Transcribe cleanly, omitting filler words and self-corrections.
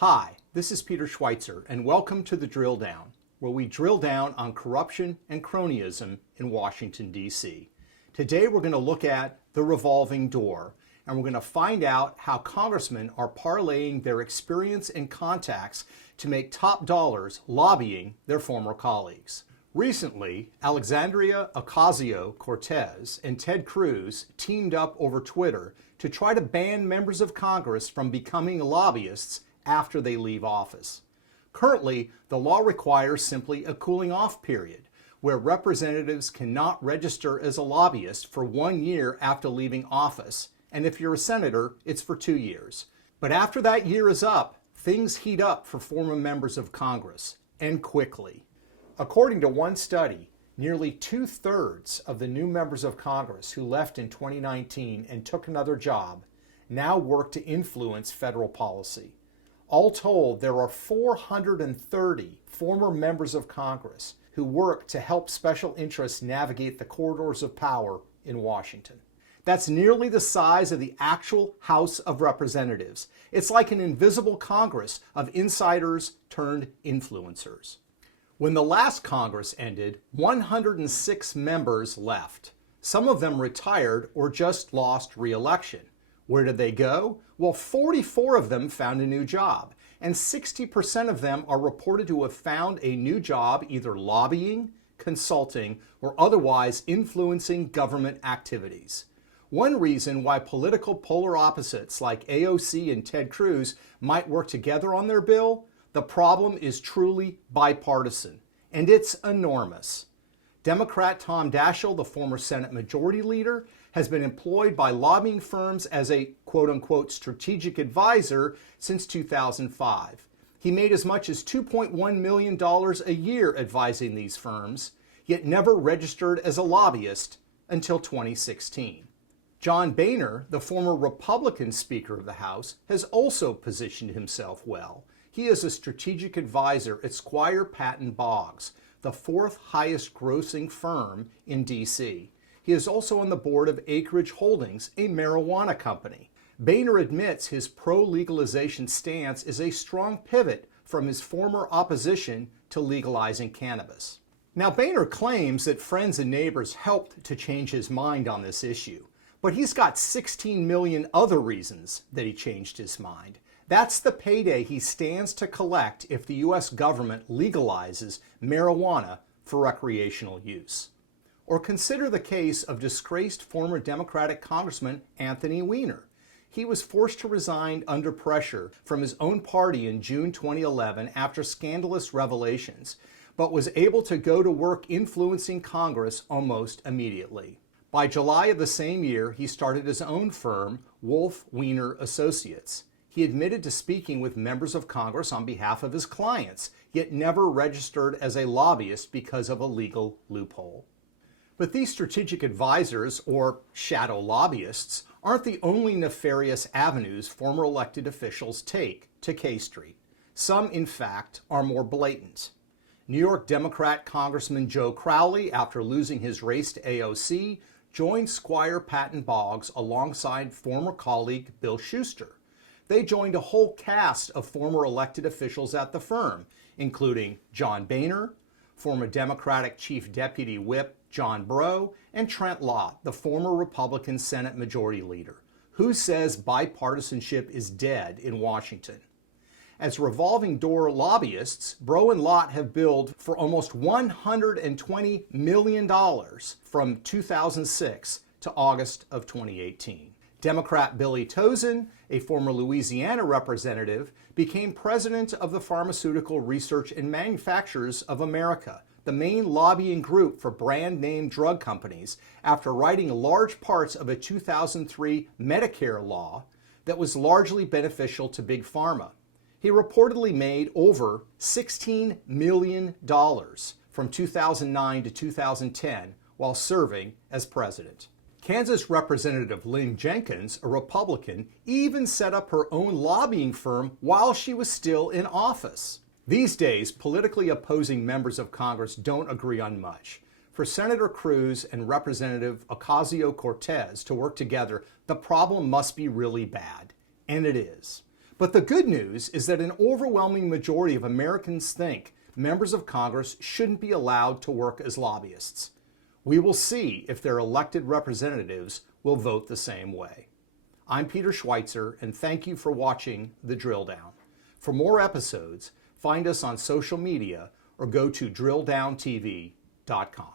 Hi, this is Peter Schweizer, and welcome to The Drill Down, where we drill down on corruption and cronyism in Washington, D.C. Today we're going to look at the revolving door, and we're going to find out how congressmen are parlaying their experience and contacts to make top dollars lobbying their former colleagues. Recently, Alexandria Ocasio-Cortez and Ted Cruz teamed up over Twitter to try to ban members of Congress from becoming lobbyists after they leave office. Currently, the law requires simply a cooling off period, where representatives cannot register as a lobbyist for 1 year after leaving office, and if you're a senator, it's for 2 years. But after that year is up, things heat up for former members of Congress, and quickly. According to one study, nearly 2/3 of the new members of Congress who left in 2019 and took another job now work to influence federal policy. All told, there are 430 former members of Congress who work to help special interests navigate the corridors of power in Washington. That's nearly the size of the actual House of Representatives. It's like an invisible Congress of insiders turned influencers. When the last Congress ended, 106 members left. Some of them retired or just lost re-election. Where did they go? Well, 44 of them found a new job, and 60% of them are reported to have found a new job either lobbying, consulting, or otherwise influencing government activities. One reason why political polar opposites like AOC and Ted Cruz might work together on their bill, the problem is truly bipartisan, and it's enormous. Democrat Tom Daschle, the former Senate Majority Leader, has been employed by lobbying firms as a quote-unquote strategic advisor since 2005. He made as much as $2.1 million a year advising these firms, yet never registered as a lobbyist until 2016. John Boehner, the former Republican Speaker of the House, has also positioned himself well. He is a strategic advisor at Squire Patton Boggs, the fourth highest grossing firm in D.C. He is also on the board of Acreage Holdings, a marijuana company. Boehner admits his pro-legalization stance is a strong pivot from his former opposition to legalizing cannabis. Now, Boehner claims that friends and neighbors helped to change his mind on this issue, but he's got 16 million other reasons that he changed his mind. That's the payday he stands to collect if the U.S. government legalizes marijuana for recreational use. Or consider the case of disgraced former Democratic Congressman Anthony Weiner. He was forced to resign under pressure from his own party in June 2011 after scandalous revelations, but was able to go to work influencing Congress almost immediately. By July of the same year, he started his own firm, Wolf Weiner Associates. He admitted to speaking with members of Congress on behalf of his clients, yet never registered as a lobbyist because of a legal loophole. But these strategic advisors, or shadow lobbyists, aren't the only nefarious avenues former elected officials take to K Street. Some, in fact, are more blatant. New York Democrat Congressman Joe Crowley, after losing his race to AOC, joined Squire Patton Boggs alongside former colleague Bill Schuster. They joined a whole cast of former elected officials at the firm, including John Boehner, former Democratic Chief Deputy Whip John Breaux, and Trent Lott, the former Republican Senate Majority Leader. Who says bipartisanship is dead in Washington? As revolving door lobbyists, Breaux and Lott have billed for almost $120 million from 2006 to August of 2018. Democrat Billy Tozin, a former Louisiana representative, became president of the Pharmaceutical Research and Manufacturers of America, the main lobbying group for brand name drug companies, after writing large parts of a 2003 Medicare law that was largely beneficial to Big Pharma. He reportedly made over $16 million from 2009 to 2010 while serving as president. Kansas Representative Lynn Jenkins, a Republican, even set up her own lobbying firm while she was still in office. These days, politically opposing members of Congress don't agree on much. For Senator Cruz and Representative Ocasio-Cortez to work together, the problem must be really bad. And it is. But the good news is that an overwhelming majority of Americans think members of Congress shouldn't be allowed to work as lobbyists. We will see if their elected representatives will vote the same way. I'm Peter Schweizer, and thank you for watching The Drill Down. For more episodes, find us on social media or go to DrillDownTV.com.